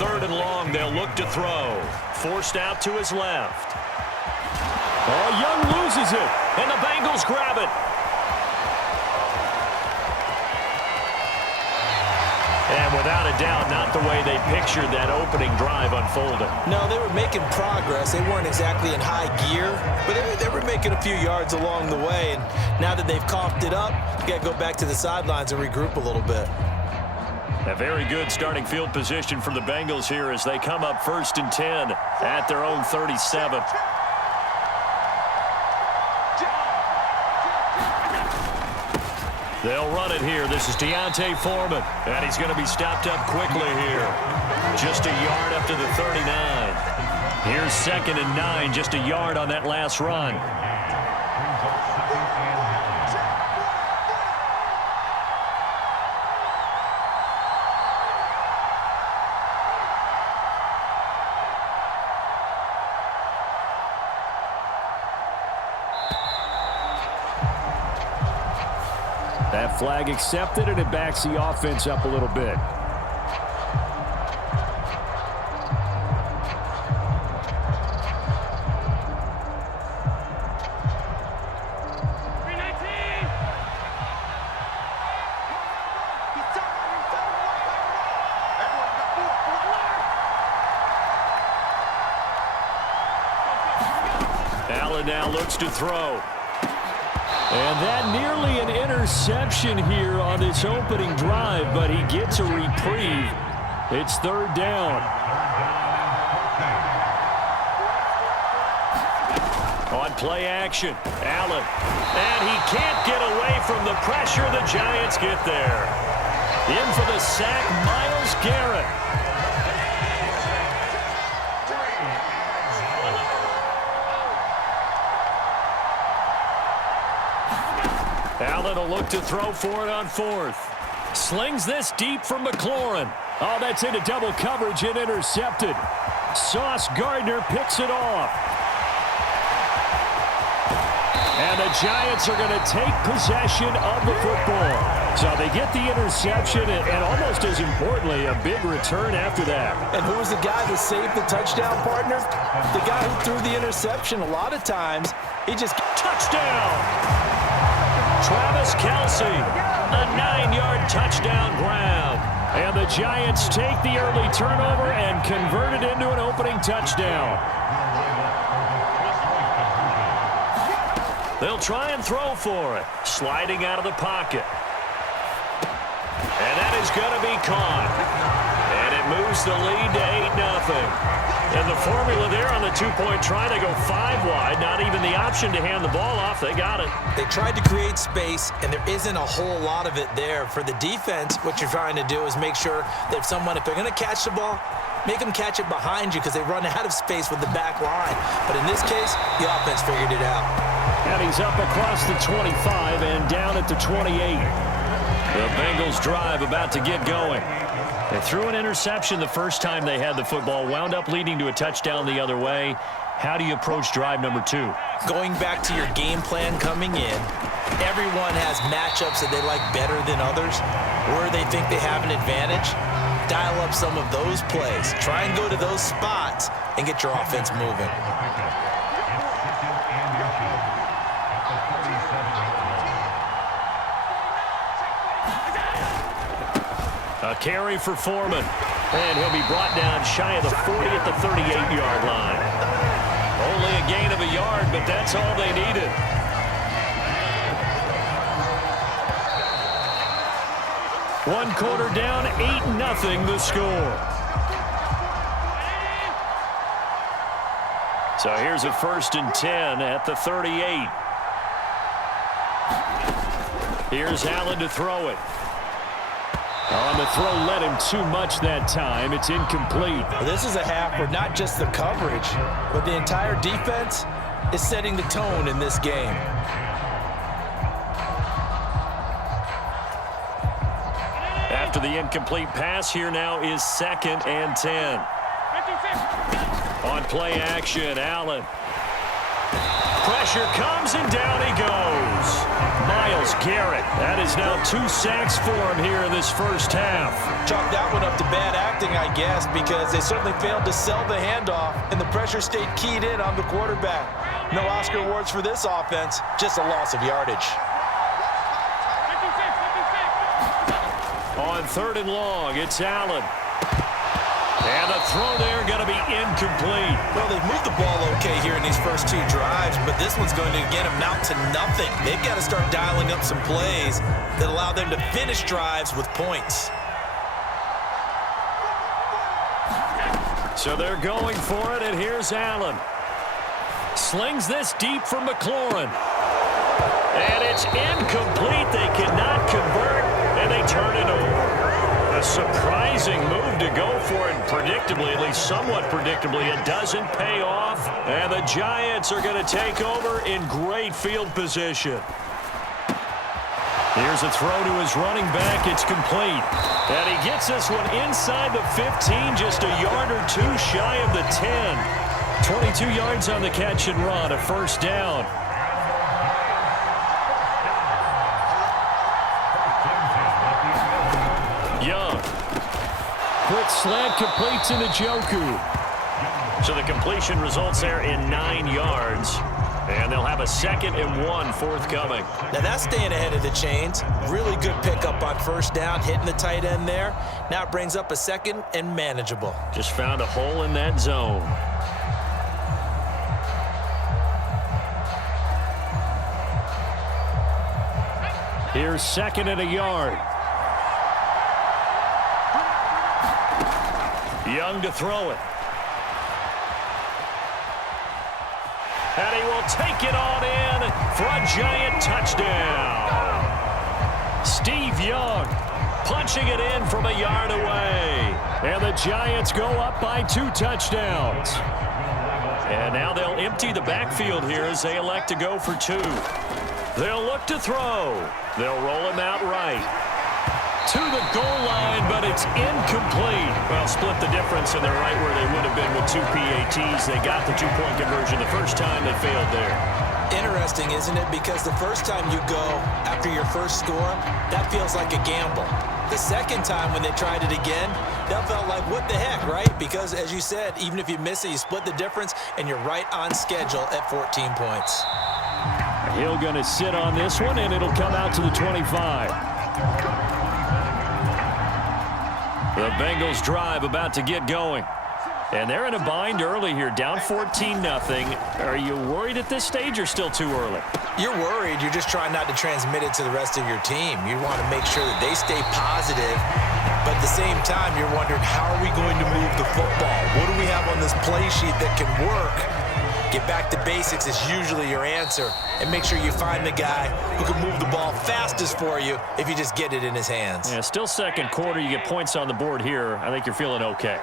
3rd and long. They'll look to throw. Forced out to his left. Oh, Young loses it, and the Bengals grab it. And without a doubt, not the way they pictured that opening drive unfolding. No, they were making progress. They weren't exactly in high gear, but they were making a few yards along the way. And now that they've coughed it up, you got to go back to the sidelines and regroup a little bit. A very good starting field position for the Bengals here as they come up 1st and 10 at their own 37. They'll run it here. This is Deontay Foreman, and he's going to be stopped up quickly here. Just a yard up to the 39. Here's 2nd and 9, just a yard on that last run. That flag accepted, and it backs the offense up a little bit. Allen now looks to throw. And that nearly an interception here on this opening drive, but he gets a reprieve. It's 3rd down. On play action, Allen. And he can't get away from the pressure. The Giants get there. In for the sack, Myles Garrett. Allen will look to throw for it on 4th. Slings this deep from McLaurin. Oh, that's into double coverage and intercepted. Sauce Gardner picks it off. And the Giants are going to take possession of the football. So they get the interception and almost as importantly, a big return after that. And who was the guy that saved the touchdown, partner? The guy who threw the interception. A lot of times, he just... Touchdown! Travis Kelce, a 9-yard touchdown grab. And the Giants take the early turnover and convert it into an opening touchdown. They'll try and throw for it. Sliding out of the pocket. And that is going to be caught. And it moves the lead to 8-0. And the formula there on the 2-point try, they go 5 wide. Not even the option to hand the ball off. They got it. They tried to create space, and there isn't a whole lot of it there. For the defense, what you're trying to do is make sure that if they're going to catch the ball, make them catch it behind you because they run out of space with the back line. But in this case, the offense figured it out. And he's up across the 25 and down at the 28. The Bengals drive about to get going. They threw an interception the first time they had the football, wound up leading to a touchdown the other way. How do you approach drive number 2? Going back to your game plan coming in, everyone has matchups that they like better than others, where they think they have an advantage. Dial up some of those plays. Try and go to those spots and get your offense moving. A carry for Foreman. And he'll be brought down shy of the 40 at the 38-yard line. Only a gain of a yard, but that's all they needed. One quarter down, 8-0 the score. So here's a 1st and 10 at the 38. Here's Allen to throw it. On the throw led him too much that time. It's incomplete. This is a half where not just the coverage, but the entire defense is setting the tone in this game. After the incomplete pass, here now is 2nd and 10. On play action, Allen. Pressure comes, and down he goes. Myles Garrett. That is now 2 sacks for him here in this first half. Chalk that one up to bad acting, I guess, because they certainly failed to sell the handoff, and the pressure stayed keyed in on the quarterback. No Oscar awards for this offense, just a loss of yardage. On 3rd and long, it's Allen. And the throw there going to be incomplete. Well, they've moved the ball okay here in these first 2 drives, but this one's going to again amount to nothing. They've got to start dialing up some plays that allow them to finish drives with points. So they're going for it, and here's Allen. Slings this deep for McLaurin. And it's incomplete. They cannot convert, and they turn it over. A surprising move to go for it, predictably, at least somewhat predictably. It doesn't pay off, and the Giants are going to take over in great field position. Here's a throw to his running back. It's complete. And he gets this one inside the 15, just a yard or 2 shy of the 10. 22 yards on the catch and run, a first down. Young. Quick slant completes into Njoku. So the completion results there in 9 yards. And they'll have a 2nd and 1 forthcoming. Now that's staying ahead of the chains. Really good pickup on first down, hitting the tight end there. Now it brings up a 2nd and manageable. Just found a hole in that zone. Here's 2nd and a yard. Young to throw it. And he will take it on in for a Giant touchdown. Steve Young punching it in from a yard away. And the Giants go up by 2 touchdowns. And now they'll empty the backfield here as they elect to go for 2. They'll look to throw. They'll roll him out right. To the goal line, but it's incomplete. Well, split the difference, and they're right where they would have been with 2 PATs. They got the 2-point conversion the first time. They failed there. Interesting, isn't it? Because the first time you go after your first score, that feels like a gamble. The second time when they tried it again, that felt like, what the heck, right? Because, as you said, even if you miss it, you split the difference, and you're right on schedule at 14 points. Hill going to sit on this one, and it'll come out to the 25. The Bengals drive about to get going. And they're in a bind early here, down 14-0. Are you worried at this stage or still too early? You're worried. You're just trying not to transmit it to the rest of your team. You want to make sure that they stay positive. But at the same time, you're wondering, how are we going to move the football? What do we have on this play sheet that can work? Get back to basics is usually your answer. And make sure you find the guy who can move the ball fastest for you if you just get it in his hands. Yeah, still second quarter. You get points on the board here. I think you're feeling okay.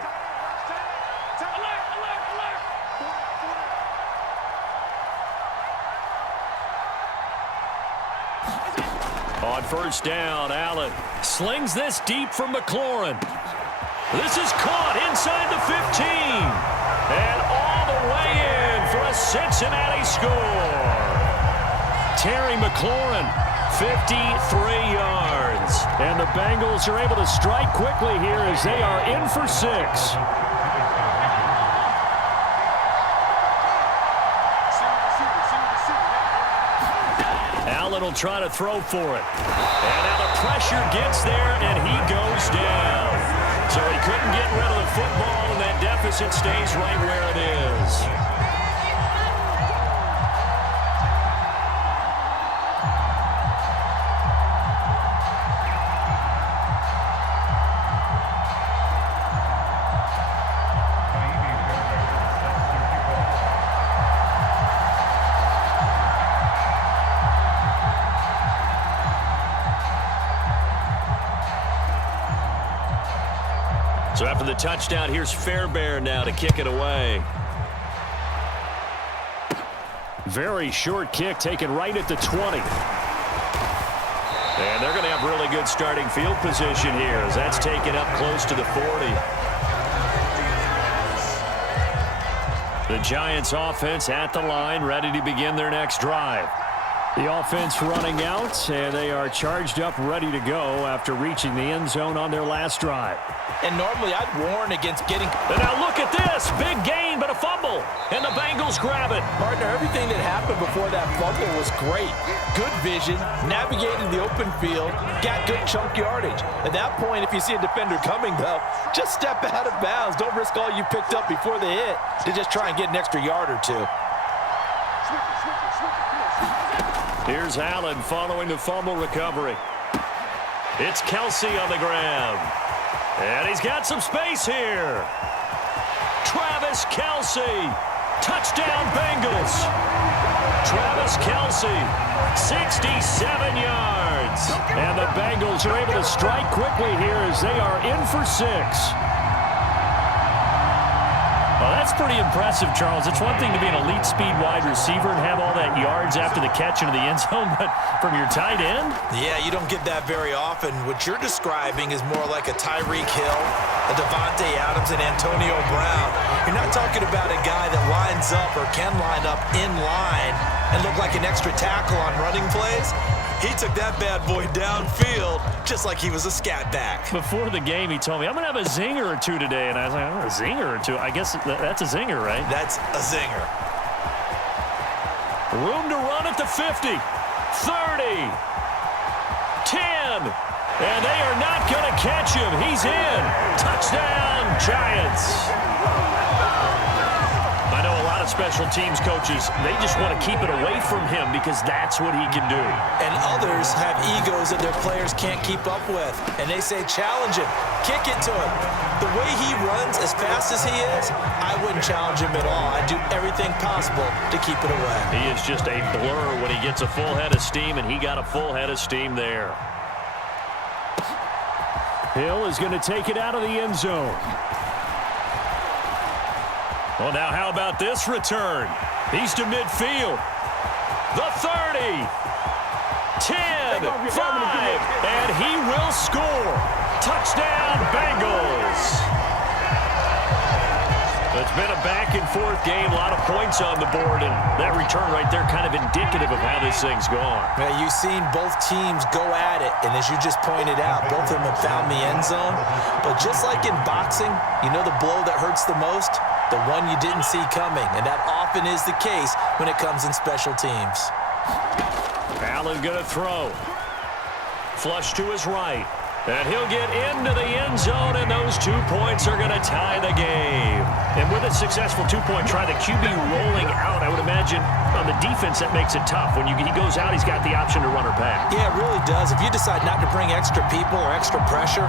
On first down, Allen slings this deep for McLaurin. This is caught inside the 15. And all the way in for a Cincinnati score. Terry McLaurin, 53 yards. And the Bengals are able to strike quickly here as they are in for 6. Allen will try to throw for it. And now the pressure gets there, and he goes down. So he couldn't get rid of the football, and that deficit stays right where it is. So after the touchdown, here's Fairbairn now to kick it away. Very short kick taken right at the 20. And they're going to have really good starting field position here as that's taken up close to the 40. The Giants offense at the line, ready to begin their next drive. The offense running out, and they are charged up, ready to go after reaching the end zone on their last drive. And normally I'd warn against getting... And now look at this. Big gain, but a fumble. And the Bengals grab it. Partner, everything that happened before that fumble was great. Good vision, navigated the open field, got good chunk yardage. At that point, if you see a defender coming, though, just step out of bounds. Don't risk all you picked up before the hit to just try and get an extra yard or two. Here's Allen following the fumble recovery. It's Kelsey on the grab. And he's got some space here. Travis Kelsey. Touchdown Bengals. Travis Kelsey, 67 yards. And the Bengals are able to strike quickly here as they are in for 6. Well, that's pretty impressive, Charles. It's one thing to be an elite speed wide receiver and have all that yards after the catch into the end zone, but from your tight end? Yeah, you don't get that very often. What you're describing is more like a Tyreek Hill, a Devontae Adams, and Antonio Brown. You're not talking about a guy that lines up or can line up in line and look like an extra tackle on running plays. He took that bad boy downfield just like he was a scat back. Before the game, he told me, I'm going to have a zinger or two today. And I was like, oh, a zinger or two? I guess that's a zinger, right? That's a zinger. Room to run at the 50, 30, 10. And they are not going to catch him. He's in. Touchdown, Giants. I know a lot of special teams coaches, they just want to keep it away from him because that's what he can do. And others have egos that their players can't keep up with. And they say, challenge him. Kick it to him. The way he runs as fast as he is, I wouldn't challenge him at all. I'd do everything possible to keep it away. He is just a blur when he gets a full head of steam, and he got a full head of steam there. Hill is going to take it out of the end zone. Well, now how about this return? He's to midfield. The 30. 10. 5. And he will score. Touchdown, Bengals. It's been a back-and-forth game. A lot of points on the board. And that return right there kind of indicative of how this thing's gone. Yeah, you've seen both teams go at it. And as you just pointed out, both of them have found the end zone. But just like in boxing, you know the blow that hurts the most? The one you didn't see coming, and that often is the case when it comes in special teams. Allen going to throw. Flush to his right. And he'll get into the end zone, and those 2 points are going to tie the game. And with a successful two-point try, the QB rolling out, I would imagine on the defense that makes it tough. When he goes out, he's got the option to run or pass. Yeah, it really does. If you decide not to bring extra people or extra pressure,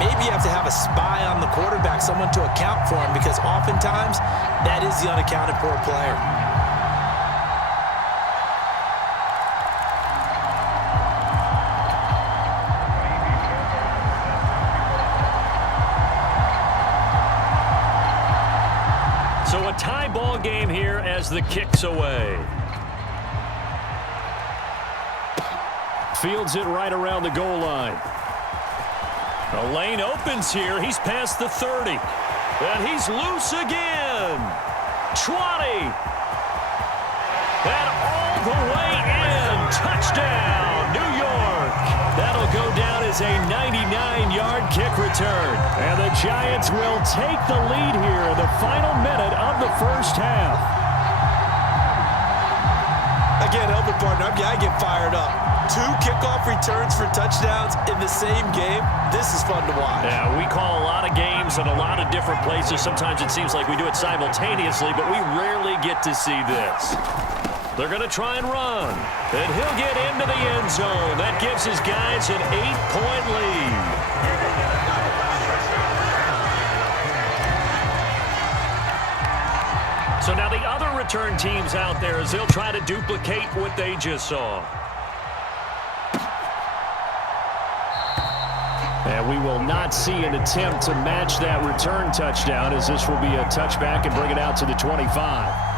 maybe you have to have a spy on the quarterback, someone to account for him, because oftentimes that is the unaccounted for player. So a tie ball game here as the kick's away. Fields it right around the goal line. The lane opens here. He's past the 30. And he's loose again. 20. And all the way in. Touchdown, New York. That'll go down as a 99-yard kick return. And the Giants will take the lead here in the final minute of the first half. Again, help it, partner. I get fired up. 2 kickoff returns for touchdowns in the same game. This is fun to watch. Yeah, we call a lot of games in a lot of different places. Sometimes it seems like we do it simultaneously, but we rarely get to see this. They're going to try and run. And he'll get into the end zone. That gives his guys an 8-point lead. So now the other return teams out there as they'll try to duplicate what they just saw. And we will not see an attempt to match that return touchdown, as this will be a touchback and bring it out to the 25.